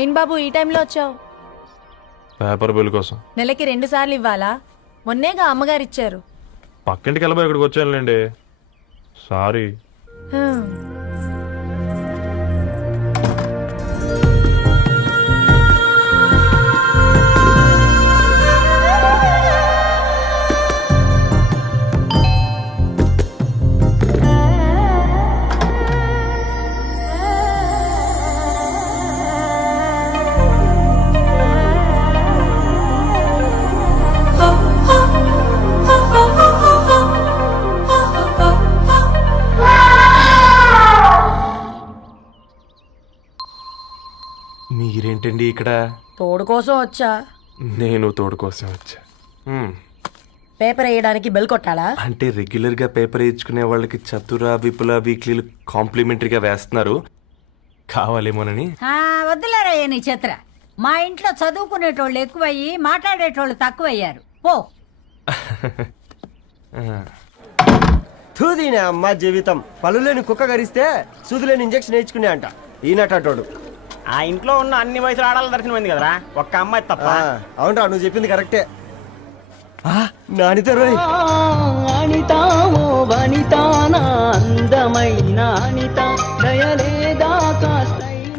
ఏం బాబు ఈ టైంలో వచ్చావు? పేపర్ బిల్ కోసం. నెలకి 2 సార్లు ఇవ్వాలా? మొన్నేగా అమ్మగారు ఇచ్చారు. పక్కింటికి వెళ్ళబోయి ఇక్కడికి వచ్చానులేండి, సారీ. మీరేంటండి ఇక్కడ? తోడు కోసం వచ్చా. నేను తోడు కోసం వచ్చా. పేపర్ వేయడానికి బెల్ కొట్టాలా? అంటే రెగ్యులర్ గా పేపర్ వేయించుకునే వాళ్ళకి చతుర విపుల వీక్లీలు కాంప్లిమెంటరీగా వేస్తున్నారు, కావాలేమోనని. వద్దులేరా నీ చిత్ర. మా ఇంట్లో చదువుకునేటోళ్ళు ఎక్కువయ్యి మాట్లాడేటోళ్ళు తక్కువయ్యారు. పో. తూదీనే అమ్మ జీవితం. పళ్ళులేని కుక్క గరిస్తే సూదులేని ఇంజక్షన్ వేయించుకునే అంట ఈనటోడు. ఆ ఇంట్లో ఉన్న అన్ని వయసులో ఆడాల దర్శనమైంది కదరా, ఒక్క అమ్మాయి తప్ప. అవునరా, నువ్వు చెప్పింది కరెక్టే. నానిత రోయ్,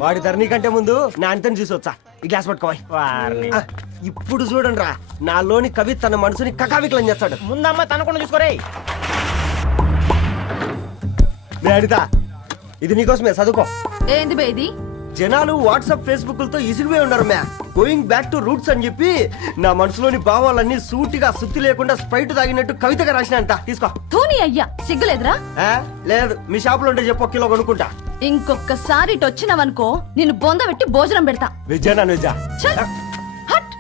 వాడి ధరణి కంటే ముందు నానితని చూసి వచ్చా. ఈ గ్లాస్ పట్టుకోవాలి. ఇప్పుడు చూడండి రా, నాలోని కవి తన మనసుని కకావికలం చేస్తాడు. ముందమ్మ తనకుండా చూసుకోరే. నానిత, ఇది నీకోసమే, చదువుకో. ఏంది బేది? జనాలు వాట్సాప్ ఫేస్బుక్లతో ఇసిగిపోయి ఉన్నారు మ్యా. గోయింగ్ బ్యాక్ టు రూట్స్ అని చెప్పి నా మనసులోని భావాలన్నీ సూటిగా సుత్తి లేకుండా స్ప్రైట్ తాగినట్టు కవితగా రాసినంట. తీసుకో. తూని అయ్యా, సిగ్గులేదురా? లేదు, మీ షాపులో ఉంటే చెప్పు, 1 కిలో కొనుక్కుంటా. ఇంకొకసారి ఇటు వచ్చినావనుకో నిన్ను బొంద పెట్టి భోజనం పెడతా. వెజ్జా నాన్ వెజ్జా? హట్.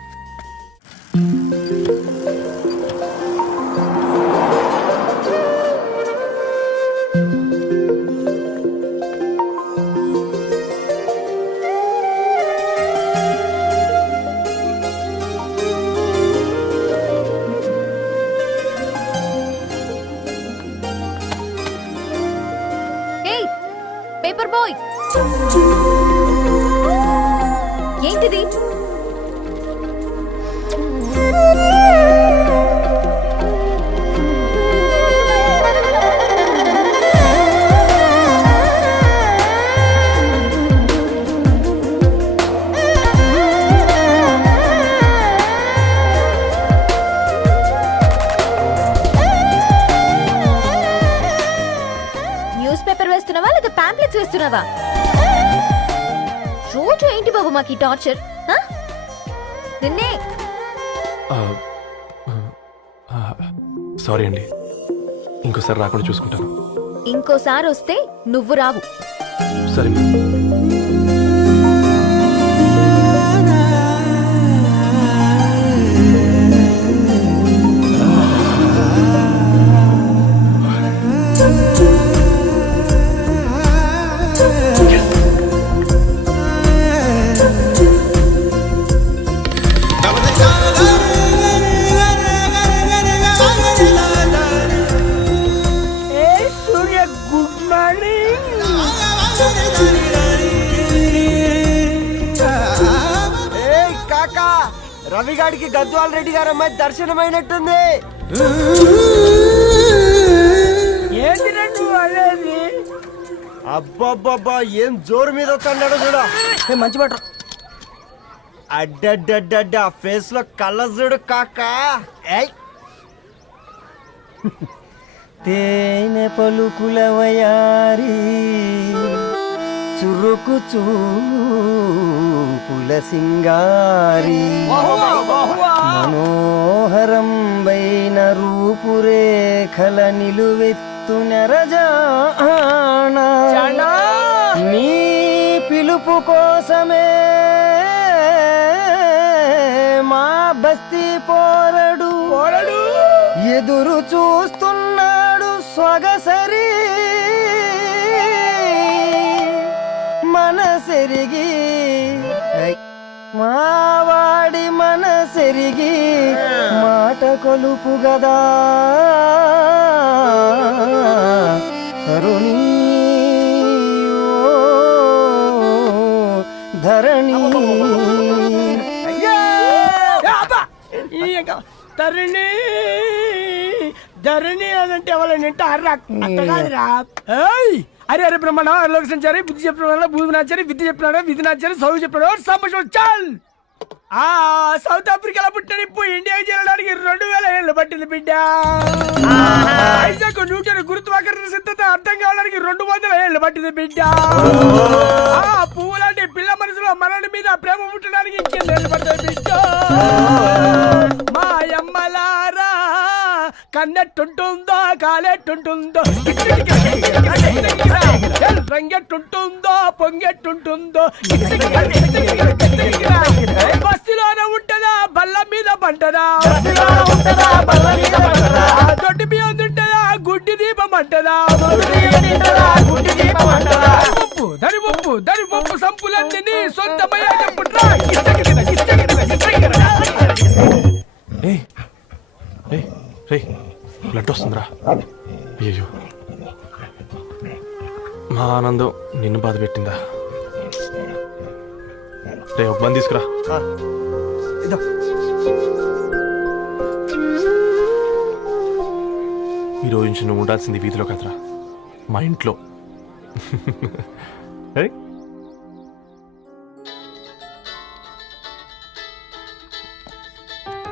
పేపర్ బాయ్, ఏంటిది? న్యూస్ పేపర్ వేస్తున్నావా లేదా పాంప్లెట్స్ వేస్తున్నావా? రోజు ఏంటి బాబు మాకు ఈ టార్చర్? నిన్నే. సారీ అండి, ఇంకోసారి రాకుండా చూసుకుంటాను. ఇంకోసారి వస్తే నువ్వు రావు. సరే. రవిగాడికి గద్వాల్ రెడ్డి గారు అమ్మాయి దర్శనమైనట్టుంది. ఏంటి నువ్వు అనేది? అబ్బబ్బబ్బా ఏం జోరు మీద కన్నాడు చూడు. మంచి బట్టర్. అడ్డడ్డడ్డ ఫేస్ లో కళ్ళ చూడు కాక. ఏయ్ తేనె పలుకుల వయారి చురుకు చూపుల సింగారి మనోహరం వైన రూపురేఖల నిలువెత్తు నెరజానా నీ పిలుపు కోసమే మా బస్తీ పోరడు ఎదురు చూస్తున్నాడు సొగసరి మనసెరిగి మావాడి మనసెరిగి మాట కొలుపు గదా తరుణి ఓ ధరణి. తరుణి ధరణి అదంటే ఎవరైనా అట్ట కాదురా. అరే అరే బ్రహ్మణ లోక సంచారి బుద్ధి చెప్పిన భూమి నాచారి విద్య చెప్పినాడు విధి నాచారి చదువు చెప్పినాడు సంభాషణ చాల్. ఆ సౌత్ ఆఫ్రికాలో పుట్టిన ఇప్పుడు ఇండియాకి చేరడానికి 2000 ఏళ్ళు పట్టింది బిడ్డ. ఐజాక్ న్యూటన్ గురుత్వాకర్షణ సిద్ధత అర్థం కావడానికి 200 ఏళ్ళు పట్టింది బిడ్డ. ఆ పువ్వు లాంటి పిల్ల మనసులో మనని మీద ప్రేమ పుట్టడానికి ఇంకేళ్ళు పడుతుంది బిడ్డ. మా అమ్మలారా కన్నెట్టుంటుందో కాలెట్టుంటుందో రంగెట్టుంటుందో పొంగెట్టుంటుందో బస్తిలోనే ఉంటదా బల్ల మీద పంటదా దొడ్డి బియ్యం తింటదా గుడ్డి దీపం అంటదా దరి పప్పు సంపులన్నీ సొంతమయ్యా చెప్పుట్రా. బ్లడ్ వస్తుందిరా. అయ్యో మా ఆనందం నిన్ను బాధ పెట్టిందా? రే ఒక బంద్ తీసుకురా. ఈరోజు నుంచి నువ్వు ఉండాల్సింది వీధిలో కదరా, మా ఇంట్లో.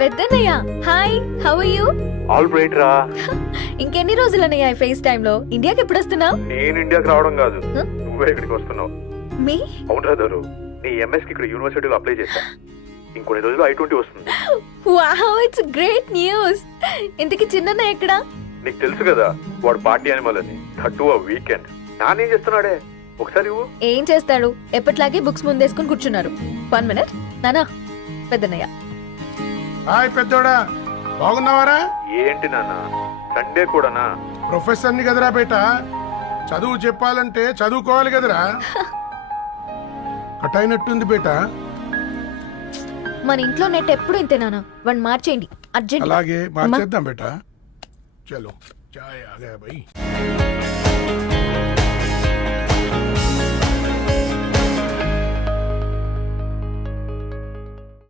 పెద్దన్నయ్య hi, how are you? All right రా. ఇంకెన్ని రోజులన్నయ్య ఫేస్ టైమ్ లో? ఇండియాకి ఎప్పుడు వస్తున్నావు? నేను ఇండియాకి రావడం కాదు, నువ్వే ఇక్కడికి వస్తున్నావు. మీ అవునరా దరు, నీ ఎంఎస్ కి ఇక్కడ యూనివర్సిటీలో అప్లై చేశా. ఇంకొన్ని రోజులు I-20 వస్తుంది. Wow, it's great news. ఇంతకి చిన్నన్నయ్య ఎక్కడా? నీకు తెలుసు కదా వాడు పార్టీ అనిమల్ అని, థర్టూ ఆ వీకెండ్. నానేం చేస్తున్నాడే ఒకసారి ఏం చేస్తాడు, ఎప్పట్లాగే బుక్స్ ముందేసుకుని కూర్చున్నారు. 1 minute నానా. పెద్దన్నయ్య హాయ్ పెద్దోడా, బాగున్నావారా? ఏంటి నాన్న సండే కూడానా? ప్రొఫెసర్ని కదరా బేట, చదువు చెప్పాలంటే చదువుకోవాలి కదరా. కట్ అయినట్టుంది బేట. మన ఇంట్లో నెట్ ఎప్పుడు ఇంతే నానా, వన్ మార్చేయండి అర్జెంట్. అలాగే మార్చేద్దాం బేట. చలో చాయ్ ఆ గయా భయ్.